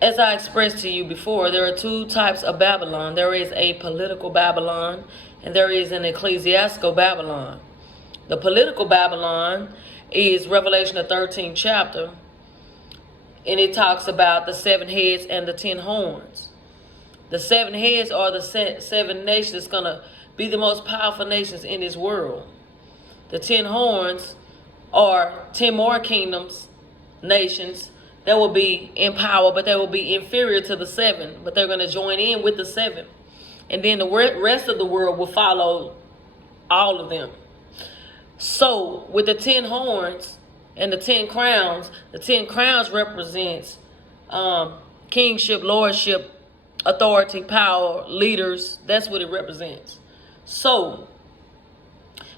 As I expressed to you before, there are two types of Babylon. There is a political Babylon, and there is an ecclesiastical Babylon. The political Babylon is Revelation the 13th chapter, and it talks about the 7 heads and the 10 horns. The 7 heads are the 7 nations that's going to be the most powerful nations in this world. The 10 horns are 10 more kingdoms, nations, that will be in power, but they will be inferior to the 7. But they're going to join in with the 7. And then the rest of the world will follow all of them. So with the 10 horns and the 10 crowns represents kingship, lordship, authority, power, leaders. That's what it represents. So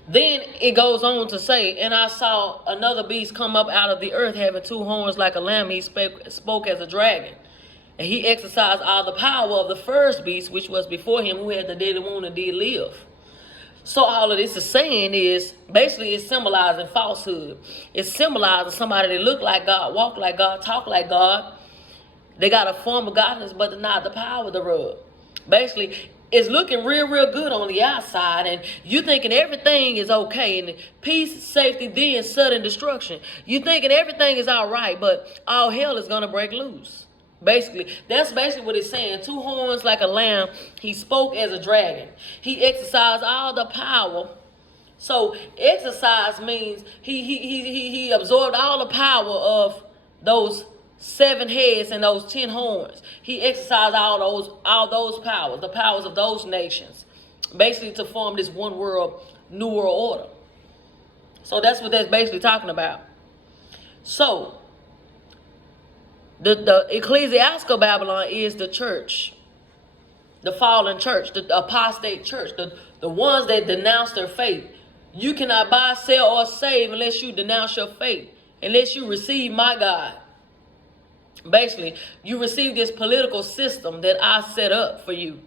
then it goes on to say, and I saw another beast come up out of the earth, having 2 horns like a lamb. He spoke as a dragon. And he exercised all the power of the first beast, which was before him, who had the deadly wound and did live. So all of this is saying is, basically it's symbolizing falsehood. It's symbolizing somebody that look like God, walk like God, talk like God. They got a form of godliness, but not the power thereof. Basically, it's looking real good on the outside, and you thinking everything is okay, and peace, safety, then sudden destruction. You thinking everything is all right, but all hell is going to break loose. Basically, that's basically what it's saying. 2 horns like a lamb. He spoke as a dragon. He exercised all the power. So exercise means he absorbed all the power of those 7 heads and those 10 horns. He exercised all those powers, the powers of those nations, basically to form this one world, new world order. So that's what that's basically talking about. So the ecclesiastical Babylon is the church, the fallen church, the apostate church, the ones that denounce their faith. You cannot buy, sell, or save unless you denounce your faith, unless you receive my God. Basically, you receive this political system that I set up for you.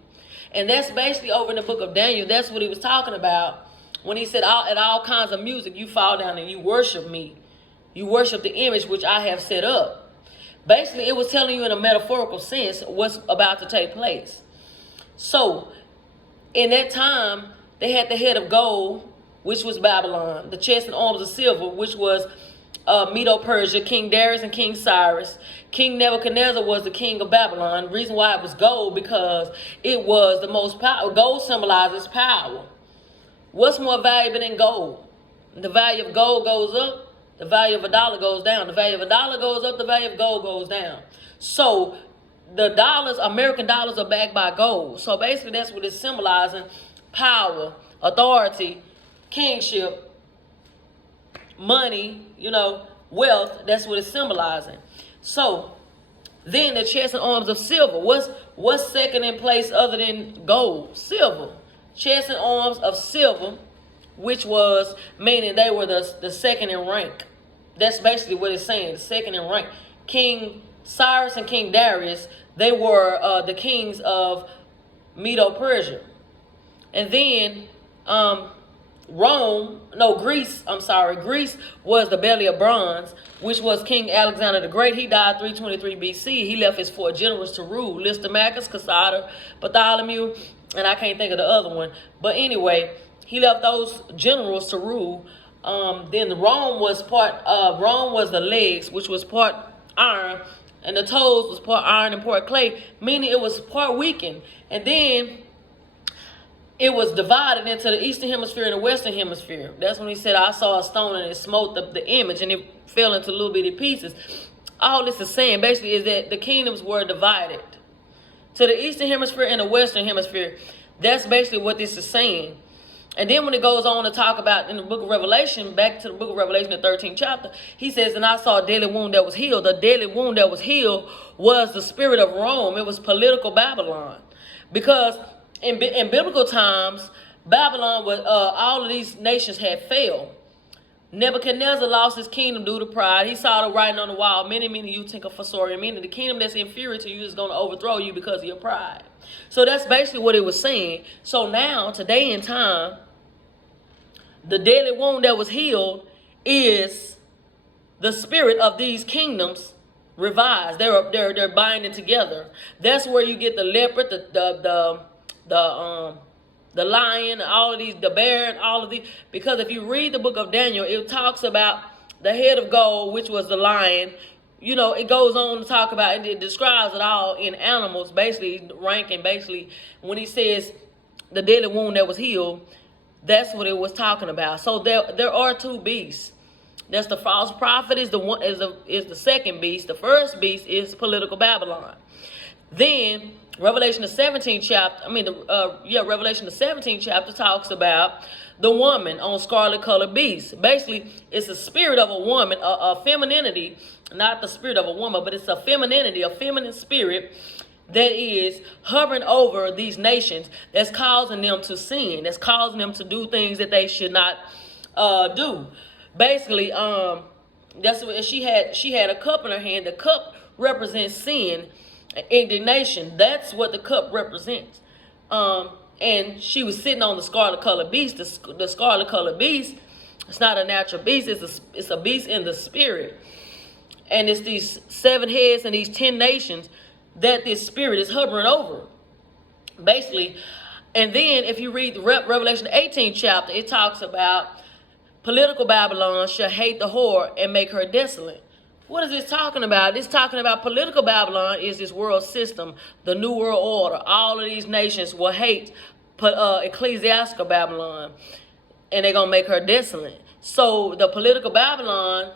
And that's basically over in the book of Daniel. That's what he was talking about when he said, at all kinds of music, you fall down and you worship me. You worship the image which I have set up. Basically, it was telling you in a metaphorical sense what's about to take place. So, in that time, they had the head of gold, which was Babylon, the chest and arms of silver, which was Medo-Persia, King Darius and King Cyrus. King Nebuchadnezzar was the king of Babylon. The reason why it was gold, because it was the most power. Gold symbolizes power. What's more valuable than gold? The value of gold goes up, the value of a dollar goes down. The value of a dollar goes up, the value of gold goes down. So the dollars, American dollars, are backed by gold. So basically that's what it's symbolizing: power, authority, kingship, money, wealth. That's what it's symbolizing. So then the chest and arms of silver. What's second in place other than gold? Silver. Chest and arms of silver, which was meaning they were the second in rank. That's basically what it's saying, the second in rank. King Cyrus and King Darius, they were the kings of Medo-Persia. And then Greece was the belly of bronze, which was King Alexander the Great. He died 323 BC. He left his 4 generals to rule: Lysimachus, Cassander, Bartholomew, and I can't think of the other one. But anyway, he left those generals to rule. Then Rome was the legs, which was part iron, and the toes was part iron and part clay, meaning it was part weakened. And then it was divided into the eastern hemisphere and the western hemisphere. That's when he said, I saw a stone and it smote the image and it fell into little bitty pieces. All this is saying basically is that the kingdoms were divided to the eastern hemisphere and the western hemisphere. That's basically what this is saying. And then when it goes on to talk about in the book of Revelation, back to the book of Revelation, the 13th chapter, he says, and I saw a deadly wound that was healed. The deadly wound that was healed was the spirit of Rome. It was political Babylon. Because in biblical times, Babylon was, all of these nations had failed. Nebuchadnezzar lost his kingdom due to pride. He saw the writing on the wall, many you think of Fossorium, meaning the kingdom that's inferior to you is going to overthrow you because of your pride. So that's basically what it was saying. So now, today in time, the deadly wound that was healed is the spirit of these kingdoms revised. They're binding together. That's where you get the leopard, the lion, all of these, the bear, and all of these. Because if you read the book of Daniel, it talks about the head of gold, which was the lion. You know, it goes on to talk about, and it describes it all in animals, basically ranking. Basically, when he says the deadly wound that was healed, that's what it was talking about. So there are two beasts. That's the false prophet is the second beast. The first beast is political Babylon. Then Revelation the 17th chapter. Revelation the 17th chapter talks about the woman on scarlet colored beast. Basically, it's the spirit of a woman, a femininity, not the spirit of a woman, but it's a femininity, a feminine spirit that is hovering over these nations, that's causing them to sin, that's causing them to do things that they should not do. Basically, that's what she had a cup in her hand. The cup represents sin, indignation. That's what the cup represents. And she was sitting on the scarlet colored beast. The scarlet colored beast, it's not a natural beast, it's a beast in the spirit. And it's these 7 heads and these 10 nations that this spirit is hovering over, basically. And then if you read the Revelation 18th chapter, it talks about political Babylon shall hate the whore and make her desolate. What is this talking about? It's talking about political Babylon is this world system, the new world order. All of these nations will hate ecclesiastical Babylon, and they're going to make her desolate. So the political Babylon,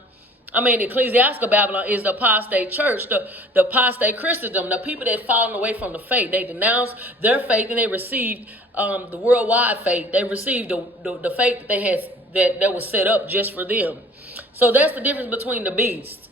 ecclesiastical Babylon is the apostate church, the apostate Christendom, the people that fallen away from the faith. They denounced their faith and they received the worldwide faith. They received the faith that they had that was set up just for them. So that's the difference between the beasts.